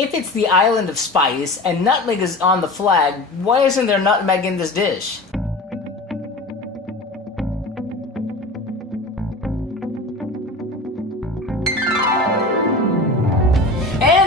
If it's the island of spice and nutmeg is on the flag, why isn't there nutmeg in this dish?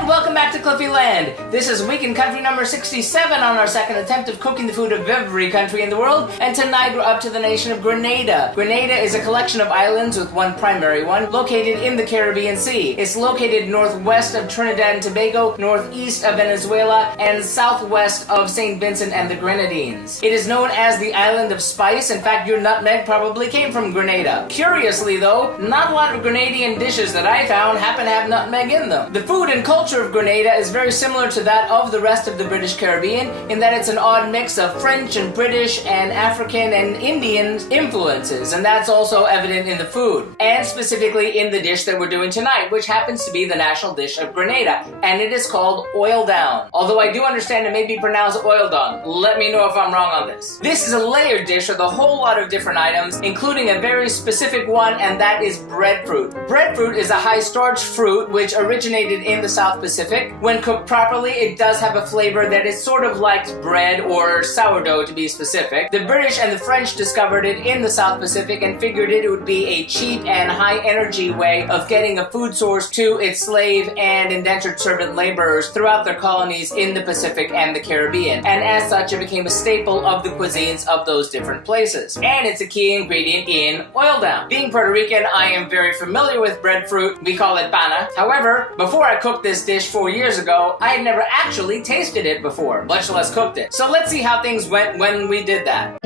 Welcome back to Cliffieland. This is week in country number 67 on our second attempt of cooking the food of every country in the world, and tonight we're up to the nation of Grenada. Grenada is a collection of islands with one primary one, located in the Caribbean Sea. It's located northwest of Trinidad and Tobago, northeast of Venezuela, and southwest of St. Vincent and the Grenadines. It is known as the Island of Spice. In fact, your nutmeg probably came from Grenada. Curiously though, not a lot of Grenadian dishes that I found happen to have nutmeg in them. The food and culture of Grenada is very similar to that of the rest of the British Caribbean in that it's an odd mix of French and British and African and Indian influences, and that's also evident in the food, and specifically in the dish that we're doing tonight, which happens to be the national dish of Grenada, and it is called oil down. Although I do understand it may be pronounced oil down. Let me know if I'm wrong on this. This is a layered dish with a whole lot of different items, including a very specific one, and that is breadfruit. Breadfruit is a high-starch fruit which originated in the South Pacific. When cooked properly, it does have a flavor that is sort of like bread or sourdough to be specific. The British and the French discovered it in the South Pacific and figured it would be a cheap and high-energy way of getting a food source to its slave and indentured servant laborers throughout their colonies in the Pacific and the Caribbean. And as such, it became a staple of the cuisines of those different places. And it's a key ingredient in oil down. Being Puerto Rican, I am very familiar with breadfruit. We call it pana. However, before I cooked this dish 4 years ago, I had never actually tasted it before, much less cooked it. So let's see how things went when we did that.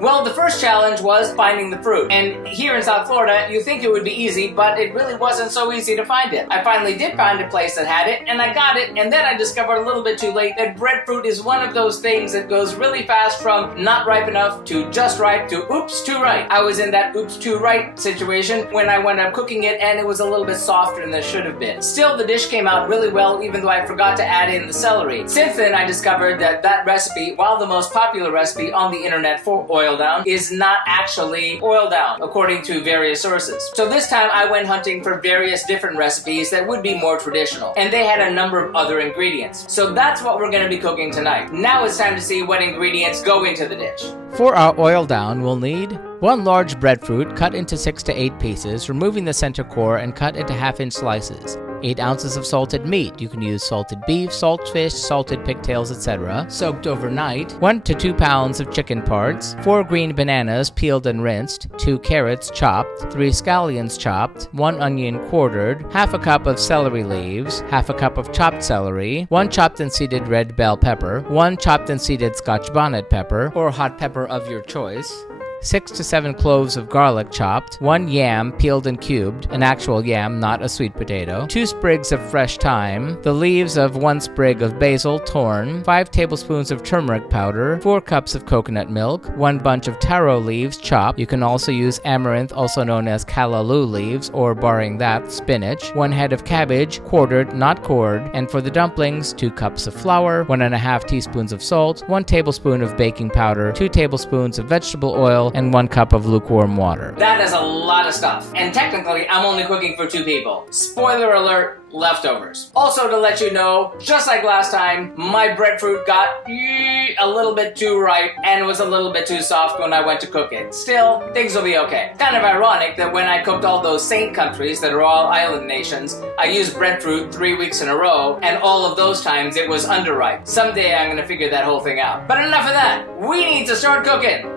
Well, the first challenge was finding the fruit. And here in South Florida, you think it would be easy, but it really wasn't so easy to find it. I finally did find a place that had it, and I got it, and then I discovered a little bit too late that breadfruit is one of those things that goes really fast from not ripe enough to just ripe to oops, too ripe. I was in that oops, too ripe situation when I wound up cooking it, and it was a little bit softer than it should have been. Still, the dish came out really well, even though I forgot to add in the celery. Since then, I discovered that that recipe, while the most popular recipe on the internet for oil down, is not actually oil down, according to various sources. So this time I went hunting for various different recipes that would be more traditional, and they had a number of other ingredients. So that's what we're going to be cooking tonight. Now it's time to see what ingredients go into the dish. For our oil down, we'll need 1 large breadfruit cut into 6 to 8 pieces, removing the center core and cut into half-inch slices. 8 ounces of salted meat. You can use salted beef, salt fish, salted pigtails, etc. Soaked overnight. 1 to 2 pounds of chicken parts. 4 green bananas peeled and rinsed. 2 carrots chopped. 3 scallions chopped. 1 onion quartered. Half a cup of celery leaves. Half a cup of chopped celery. 1 chopped and seeded red bell pepper. 1 chopped and seeded Scotch bonnet pepper, or hot pepper of your choice. 6 to 7 cloves of garlic chopped, 1 yam peeled and cubed, an actual yam, not a sweet potato, 2 sprigs of fresh thyme, the leaves of 1 sprig of basil torn, 5 tablespoons of turmeric powder, 4 cups of coconut milk, 1 bunch of taro leaves chopped. You can also use amaranth, also known as callaloo leaves, or barring that, spinach, 1 head of cabbage, quartered, not cored, and for the dumplings, 2 cups of flour, 1½ teaspoons of salt, 1 tablespoon of baking powder, 2 tablespoons of vegetable oil, and 1 cup of lukewarm water. That is a lot of stuff. And technically, I'm only cooking for 2 people. Spoiler alert, leftovers. Also to let you know, just like last time, my breadfruit got a little bit too ripe and was a little bit too soft when I went to cook it. Still, things will be okay. Kind of ironic that when I cooked all those saint countries that are all island nations, I used breadfruit 3 weeks in a row, and all of those times it was underripe. Someday I'm gonna figure that whole thing out. But enough of that. We need to start cooking.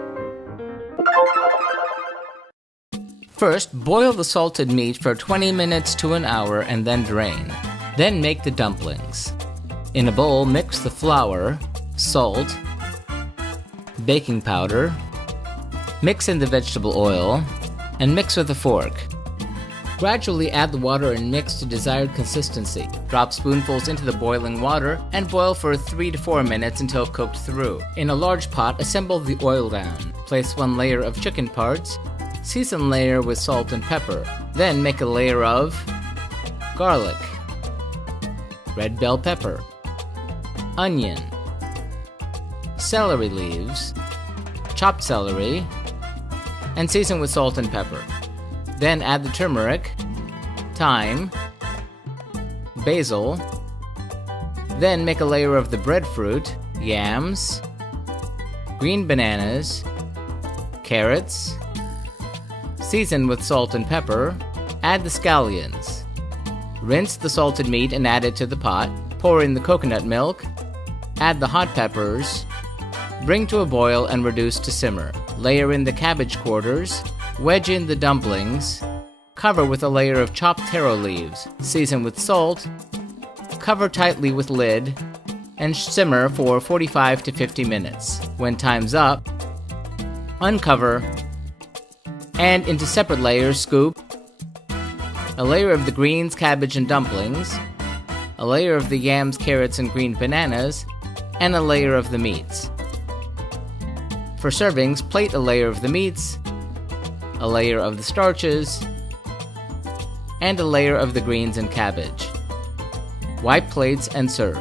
First, boil the salted meat for 20 minutes to an hour and then drain. Then make the dumplings. In a bowl, mix the flour, salt, baking powder, mix in the vegetable oil, and mix with a fork. Gradually add the water and mix to desired consistency. Drop spoonfuls into the boiling water and boil for 3 to 4 minutes until cooked through. In a large pot, assemble the oil down. Place 1 layer of chicken parts, season layer with salt and pepper. Then make a layer of garlic, red bell pepper, onion, celery leaves, chopped celery, and season with salt and pepper. Then add the turmeric, thyme, basil. Then make a layer of the breadfruit, yams, green bananas, carrots. Season with salt and pepper. Add the scallions. Rinse the salted meat and add it to the pot. Pour in the coconut milk. Add the hot peppers. Bring to a boil and reduce to simmer. Layer in the cabbage quarters. Wedge in the dumplings. Cover with a layer of chopped taro leaves. Season with salt. Cover tightly with lid and simmer for 45 to 50 minutes. When time's up, uncover and into separate layers scoop a layer of the greens, cabbage, and dumplings, a layer of the yams, carrots, and green bananas, and a layer of the meats. For servings, plate a layer of the meats, a layer of the starches, and a layer of the greens and cabbage. Wipe plates and serve.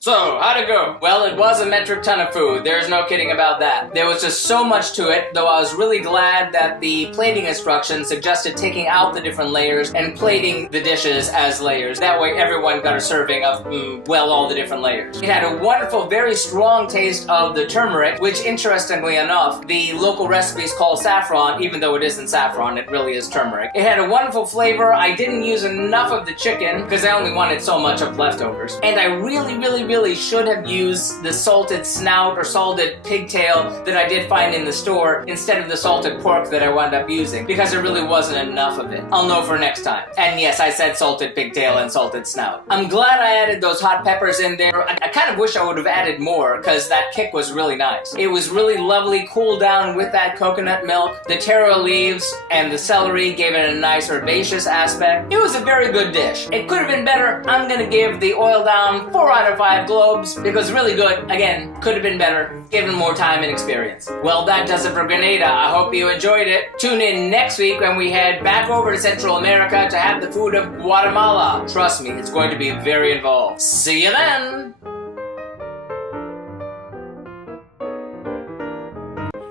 So, how'd it go? Well, it was a metric ton of food. There's no kidding about that. There was just so much to it, though I was really glad that the plating instructions suggested taking out the different layers and plating the dishes as layers. That way everyone got a serving of, all the different layers. It had a wonderful, very strong taste of the turmeric, which interestingly enough, the local recipes call saffron, even though it isn't saffron, it really is turmeric. It had a wonderful flavor. I didn't use enough of the chicken because I only wanted so much of leftovers. And I really should have used the salted snout or salted pigtail that I did find in the store instead of the salted pork that I wound up using because there really wasn't enough of it. I'll know for next time. And yes, I said salted pigtail and salted snout. I'm glad I added those hot peppers in there. I kind of wish I would have added more because that kick was really nice. It was really lovely, cooled down with that coconut milk. The taro leaves and the celery gave it a nice herbaceous aspect. It was a very good dish. It could have been better. I'm gonna give the oil down 4 out of 5 globes because really good. Again, could have been better, given more time and experience. Well, that does it for Grenada. I hope you enjoyed it. Tune in next week when we head back over to Central America to have the food of Guatemala. Trust me, it's going to be very involved. See you then!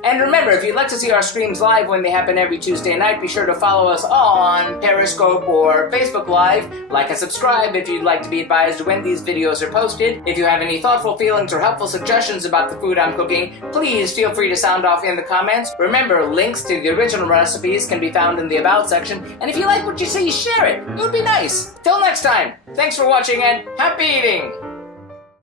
And remember, if you'd like to see our streams live when they happen every Tuesday night, be sure to follow us on Periscope or Facebook Live. Like and subscribe if you'd like to be advised when these videos are posted. If you have any thoughtful feelings or helpful suggestions about the food I'm cooking, please feel free to sound off in the comments. Remember, links to the original recipes can be found in the About section. And if you like what you see, share it. It would be nice. Till next time, thanks for watching and happy eating!